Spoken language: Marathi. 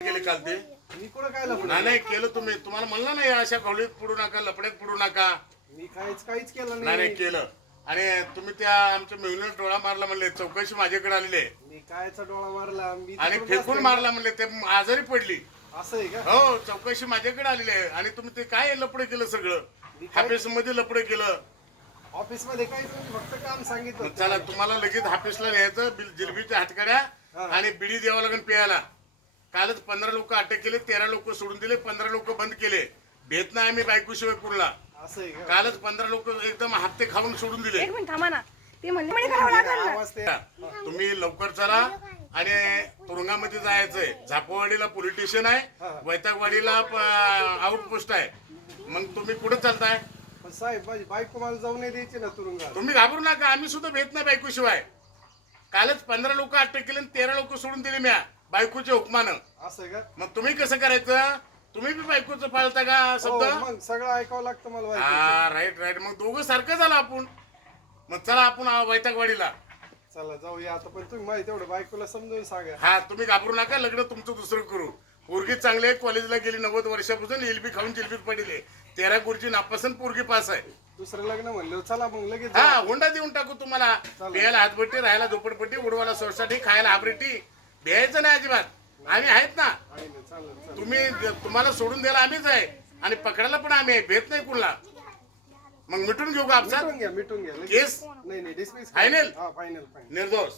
केले काल ते मी कुठं काय लफडं नाही नाही केलं तुम्ही तुम्हाला म्हणलं नाही अशा गवळीत पडू नका लपड्यात पडू नका मी काहीच केलं नाही नाही. केलं आणि तुम्ही त्या आमच्या मेहुणीला डोळा मारला म्हणले चौकशी माझ्याकडे आलेले मी कायचा डोळा मारला मी आणि तिकडून फेकून बसलोय. मारला म्हणले ते आजारी पडली. असं आहे का? हो चौकशी माझ्याकडे आलेली आहे आणि तुम्ही ते काय लपडे केलं सगळं ऑफिस मध्ये लपडे केलं. ऑफिस मध्ये काहीच नाही, फक्त काम सांगितलं मग चला तुम्हाला लगेच ऑफिसला न्यायचं जिलबीच्या हातकड्या आणि बिडी द्यावं लागेल प्यायला. कालच 15 लोक अटक केले, 13 लोक सोडून दिले, 15 लोक बंद केले. भेट नाही आम्ही बायकोशिवाय कुठला. असं आहे का? कालच 15 लोक एकदम हप्ते खाऊन सोडून दिले. एक मिनिट थांबा ना. ते म्हणले म्हणे करावं लागेल ना. आवाज ते तुम्ही लवकर चला आणि तुरुंगामध्ये जायचंय. झापवाडीला पोलीस स्टेशन आहे, वैतागवाडीला आउटपोस्ट आहे. मग तुम्ही कुठे चालताय? पण साहेब माझी बायको मला जाऊ नाही द्यायची ना तुरुंगात. तुम्ही घाबरू नका, आम्ही सुद्धा भेट नाही बायकोशिवाय. कालच 15 लोक अटक केले आणि 13 लोक सोडून दिले म्या बायकोच्या हुकमानं. असं आहे का? मग तुम्ही कसं करायचं? तुम्ही बी बायकोचं पाळता का शब्द? हो, मग सगळं ऐकावं लागतं मला बायकोचं. हा राईट. मग दोघं सारखं झालं आपण. मग चला आपण वैतागवाडीला. चला जाऊया आता, पण तुम्ही माहिती तेवढं बायकोला समजून सांगा. हा तुम्ही घाबरू नका, लग्न तुमचं दुसरं करू. पोरगी चांगली आहे, कॉलेजला गेली 90 वर्षापासून एलबी खाऊन जिलबीत पडले. 13 गुरुजी नापासून पोरगी पास आहे. दुसरं लग्न म्हणलं चला मग लगेच हा जाऊ. हुंडा देऊन टाकू तुम्हाला. प्यायला हातभट्टी, राहायला झोपडपट्टी, उडवायला सोसाटी, खायला हाबरेटी. द्यायचं नाही अजिबात. आम्ही आहेत ना. आहे ना, चालेल. तुम्ही तुम्हाला सोडून द्यायला आम्हीच आहे आणि पकडायला पण आम्ही आहे. भेट नाही कुणला. मग मिटून घेऊ का आपसात मिटून घ्या लगेच. केस? नाही डिस्मिस फायनल? हा फायनल. निर्दोष.